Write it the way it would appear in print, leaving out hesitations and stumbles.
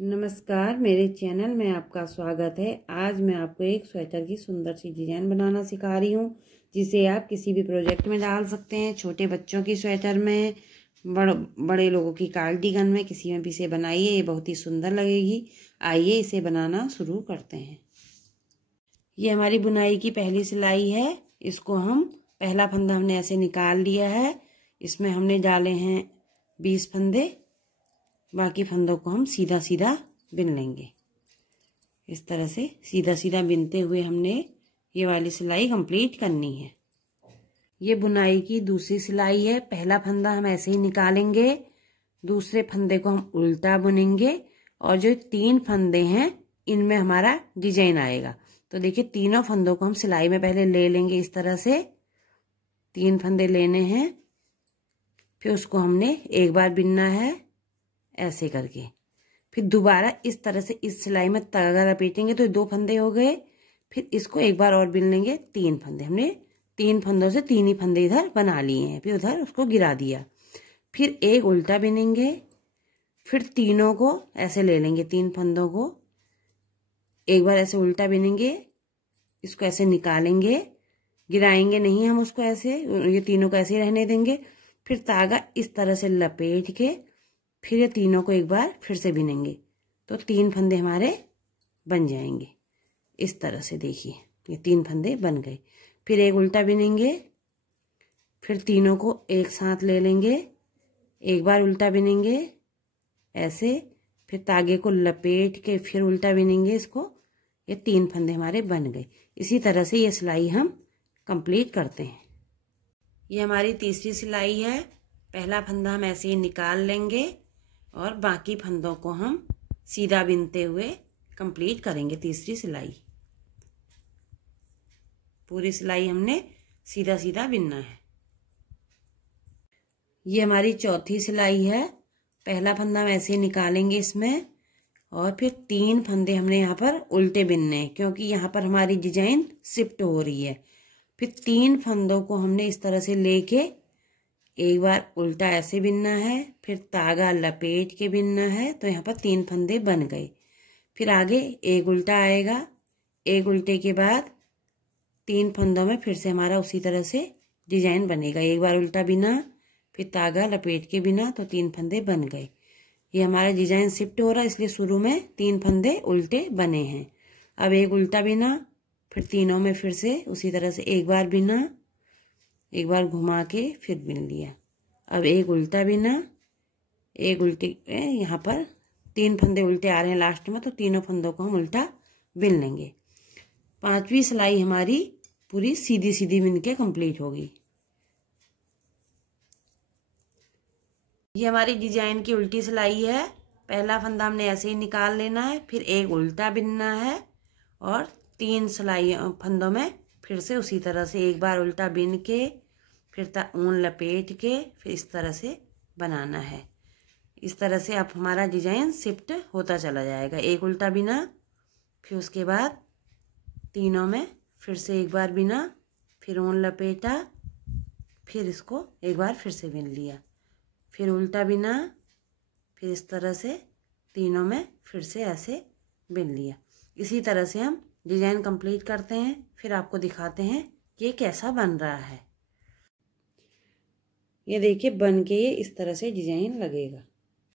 नमस्कार, मेरे चैनल में आपका स्वागत है। आज मैं आपको एक स्वेटर की सुंदर सी डिजाइन बनाना सिखा रही हूँ, जिसे आप किसी भी प्रोजेक्ट में डाल सकते हैं। छोटे बच्चों की स्वेटर में, बड़े लोगों की कार्डिगन में, किसी में भी इसे बनाइए, ये बहुत ही सुंदर लगेगी। आइए इसे बनाना शुरू करते हैं। ये हमारी बुनाई की पहली सिलाई है। इसको हम पहला फंदा हमने ऐसे निकाल लिया है। इसमें हमने डाले हैं 20 फंदे। बाकी फंदों को हम सीधा सीधा बिन लेंगे। इस तरह से सीधा सीधा बिनते हुए हमने ये वाली सिलाई कंप्लीट करनी है। ये बुनाई की दूसरी सिलाई है। पहला फंदा हम ऐसे ही निकालेंगे, दूसरे फंदे को हम उल्टा बुनेंगे और जो 3 फंदे हैं इनमें हमारा डिजाइन आएगा। तो देखिए, तीनों फंदों को हम सिलाई में पहले ले लेंगे। इस तरह से 3 फंदे लेने हैं, फिर उसको हमने एक बार बिनना है ऐसे करके। फिर दोबारा इस तरह से इस सिलाई में धागा लपेटेंगे तो 2 फंदे हो गए। फिर इसको एक बार और बिन लेंगे, 3 फंदे। हमने 3 फंदों से 3 ही फंदे इधर बना लिए हैं। फिर उधर उसको गिरा दिया। फिर एक उल्टा बिनेंगे, फिर तीनों को ऐसे ले लेंगे, 3 फंदों को एक बार ऐसे उल्टा बिनेंगे, इसको ऐसे निकालेंगे, गिराएंगे नहीं हम उसको, ऐसे ये तीनों को ऐसे ही रहने देंगे। फिर धागा इस तरह से लपेट के फिर ये तीनों को एक बार फिर से बिनेंगे तो 3 फंदे हमारे बन जाएंगे। इस तरह से देखिए, ये 3 फंदे बन गए। फिर एक उल्टा बिनेंगे, फिर तीनों को एक साथ ले लेंगे, एक बार उल्टा बिनेंगे ऐसे, फिर धागे को लपेट के फिर उल्टा बिनेंगे इसको। ये 3 फंदे हमारे बन गए। इसी तरह से ये सिलाई हम कंप्लीट करते हैं। ये हमारी तीसरी सिलाई है। पहला फंदा हम ऐसे ही निकाल लेंगे और बाकी फंदों को हम सीधा बिनते हुए कंप्लीट करेंगे। तीसरी सिलाई, पूरी सिलाई हमने सीधा सीधा बिनना है। ये हमारी चौथी सिलाई है। पहला फंदा हम ऐसे निकालेंगे इसमें और फिर 3 फंदे हमने यहाँ पर उल्टे बिनने हैं, क्योंकि यहाँ पर हमारी डिजाइन शिफ्ट हो रही है। फिर 3 फंदों को हमने इस तरह से लेके एक बार उल्टा ऐसे बिनना है, फिर धागा लपेट के बिनना है। तो यहाँ पर 3 फंदे बन गए। फिर आगे एक उल्टा आएगा, एक उल्टे के बाद 3 फंदों में फिर से हमारा उसी तरह से डिजाइन बनेगा। एक बार उल्टा बिना, फिर धागा लपेट के बिना, तो 3 फंदे बन गए। ये हमारा डिजाइन शिफ्ट हो रहा है, इसलिए शुरू में 3 फंदे उल्टे बने हैं। अब एक उल्टा बिना, फिर तीनों में फिर से उसी तरह से एक बार बिना, एक बार घुमा के फिर बिन लिया। अब एक उल्टा बिना, एक उल्टे, यहाँ पर 3 फंदे उल्टे आ रहे हैं लास्ट में, तो तीनों फंदों को हम उल्टा बिन लेंगे। 5वीं सिलाई हमारी पूरी सीधी सीधी बिन के कंप्लीट होगी। ये हमारी डिजाइन की उल्टी सिलाई है। पहला फंदा हमने ऐसे ही निकाल लेना है, फिर एक उल्टा बिनना है और 3 सिलाई फंदों में फिर से उसी तरह से एक बार उल्टा बिन के फिर ऊन लपेट के फिर इस तरह से बनाना है। इस तरह से अब हमारा डिजाइन शिफ्ट होता चला जाएगा। एक उल्टा बिना, फिर उसके बाद तीनों में फिर से एक बार बिना, फिर ऊन लपेटा, फिर इसको एक बार फिर से बिन लिया, फिर उल्टा बिना, फिर इस तरह से तीनों में फिर से ऐसे बिन लिया। इसी तरह से हम डिजाइन कंप्लीट करते हैं। फिर आपको दिखाते हैं कि ये कैसा बन रहा है। ये देखिए, बन के ये इस तरह से डिजाइन लगेगा।